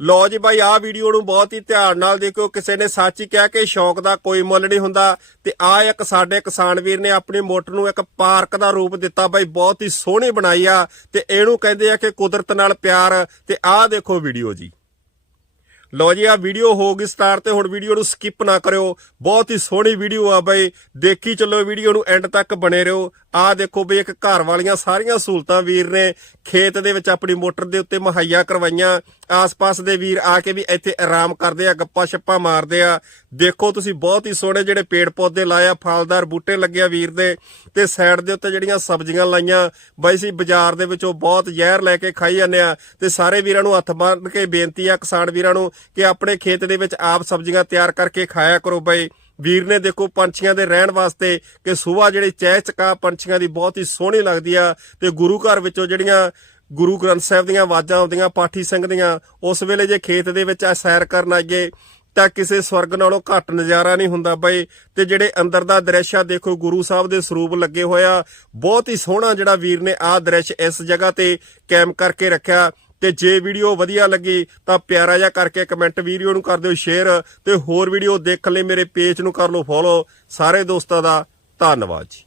ਲੋ ਜੀ ਬਾਈ, ਆਹ ਵੀਡੀਓ ਨੂੰ ਬਹੁਤ ਹੀ ਧਿਆਨ ਨਾਲ ਦੇਖਿਓ। ਕਿਸੇ ਨੇ ਸੱਚ ਹੀ ਕਿਹਾ ਕਿ ਸ਼ੌਕ ਦਾ ਕੋਈ ਮੁੱਲ ਨਹੀਂ ਹੁੰਦਾ। ਤੇ ਆ ਇੱਕ ਸਾਡੇ ਕਿਸਾਨ ਵੀਰ ਨੇ ਆਪਣੀ ਮੋਟਰ ਨੂੰ ਇੱਕ ਪਾਰਕ ਦਾ ਰੂਪ ਦਿੱਤਾ। ਬਾਈ, ਬਹੁਤ ਹੀ ਸੋਹਣੀ ਬਣਾਈ ਆ। ਤੇ ਇਹਨੂੰ ਕਹਿੰਦੇ ਆ ਕਿ ਕੁਦਰਤ ਨਾਲ ਪਿਆਰ। ਤੇ ਆਹ ਦੇਖੋ ਵੀਡੀਓ ਜੀ। ਲਓ ਜੀ ਆ ਵੀਡੀਓ ਹੋ ਗਈ ਸਟਾਰਟ ਤੇ, ਹੁਣ ਵੀਡੀਓ ਨੂੰ ਸਕਿਪ ਨਾ ਕਰਿਓ। ਬਹੁਤ ਹੀ ਸੋਹਣੀ ਵੀਡੀਓ ਆ ਬਈ। ਦੇਖੀ ਚੱਲੋ ਵੀਡੀਓ ਨੂੰ ਐਂਡ ਤੱਕ ਬਣੇ ਰਹੋ। ਆ ਦੇਖੋ ਬਈ, ਇੱਕ ਘਰ ਵਾਲੀਆਂ ਸਾਰੀਆਂ ਸਹੂਲਤਾਂ ਵੀਰ ਨੇ। ਖੇਤ ਦੇ ਵਿੱਚ ਆਪਣੀ ਮੋਟਰ ਦੇ ਉੱਤੇ ਮੁਹੱਈਆ ਕਰਵਾਈਆਂ। ਆਸ-ਪਾਸ ਦੇ ਵੀਰ ਆ ਕੇ ਵੀ ਇੱਥੇ ਆਰਾਮ ਕਰਦੇ ਆ ਗੱਪਾਂ ਛੱਪਾਂ ਮਾਰਦੇ ਆ। ਦੇਖੋ ਤੁਸੀਂ ਬਹੁਤ ਹੀ ਸੋਹਣੇ ਜਿਹੜੇ ਪੇੜ ਪੌਦੇ ਲਾਇਆ ਫਲਦਾਰ ਬੂਟੇ ਲੱਗੇ ਆ ਵੀਰ ਦੇ। ਤੇ ਸਾਈਡ ਦੇ ਉੱਤੇ ਜਿਹੜੀਆਂ ਸਬਜ਼ੀਆਂ ਲਾਈਆਂ, ਬਾਈ ਸੀ ਬਾਜ਼ਾਰ ਦੇ ਵਿੱਚੋਂ ਬਹੁਤ ਜ਼ਹਿਰ ਲੈ ਕੇ ਖਾਈ ਜਾਂਦੇ ਆ। ਤੇ ਸਾਰੇ ਵੀਰਾਂ ਨੂੰ ਹੱਥ ਬੰਨ ਕੇ ਬੇਨਤੀ ਆ, ਕਿਸਾਨ ਵੀਰਾਂ ਨੂੰ ਕਿ ਆਪਣੇ ਖੇਤ ਦੇ ਵਿੱਚ ਆਪ ਸਬਜ਼ੀਆਂ ਤਿਆਰ ਕਰਕੇ ਖਾਇਆ ਕਰੋ ਬਾਈ। ਵੀਰ ਨੇ ਦੇਖੋ ਪੰਛੀਆਂ ਦੇ ਰਹਿਣ ਵਾਸਤੇ ਕਿ ਸਵੇਰ ਜਿਹੜੀ ਚਹਿ ਚਕਾ ਪੰਛੀਆਂ ਦੀ ਬਹੁਤ ਹੀ ਸੋਹਣੀ ਲੱਗਦੀ ਆ ਤੇ ਗੁਰੂ ਘਰ ਵਿੱਚੋਂ ਜਿਹੜੀਆਂ ਗੁਰੂ ਗ੍ਰੰਥ ਸਾਹਿਬ ਦੀਆਂ ਆਵਾਜ਼ਾਂ ਆਉਂਦੀਆਂ, ਪਾਠੀ ਸਿੰਘ ਦੀਆਂ, ਉਸ ਵੇਲੇ ਜੇ ਖੇਤ ਦੇ ਵਿੱਚ ਆ ਸੈਰ ਕਰਨ ਆਈਏ ਤਾਂ ਕਿਸੇ ਸਵਰਗ ਨਾਲੋਂ ਘੱਟ ਨਜ਼ਾਰਾ ਨਹੀਂ ਹੁੰਦਾ ਬਈ। ਤੇ ਜਿਹੜੇ ਅੰਦਰ ਦਾ ਦ੍ਰਿਸ਼ ਆ, ਦੇਖੋ ਗੁਰੂ ਸਾਹਿਬ ਦੇ ਸਰੂਪ ਲੱਗੇ ਹੋਇਆ ਬਹੁਤ ਹੀ ਸੋਹਣਾ ਜਿਹੜਾ ਵੀਰ ਨੇ ਆਹ ਦ੍ਰਿਸ਼ ਇਸ ਜਗ੍ਹਾ ਤੇ ਕੈਮ ਕਰਕੇ ਰੱਖਿਆ। ਤੇ ਜੇ ਵੀਡੀਓ ਵਧੀਆ ਲੱਗੀ ਤਾਂ ਪਿਆਰਾ ਜਿਹਾ ਕਰਕੇ ਕਮੈਂਟ ਵੀਡੀਓ ਨੂੰ ਕਰ ਦਿਓ, ਸ਼ੇਅਰ ਤੇ ਹੋਰ ਵੀਡੀਓ ਦੇਖਣ ਲਈ ਮੇਰੇ ਪੇਜ ਨੂੰ ਕਰ ਲਓ ਫੋਲੋ ਸਾਰੇ ਦੋਸਤਾਂ ਦਾ ਧੰਨਵਾਦ ਜੀ।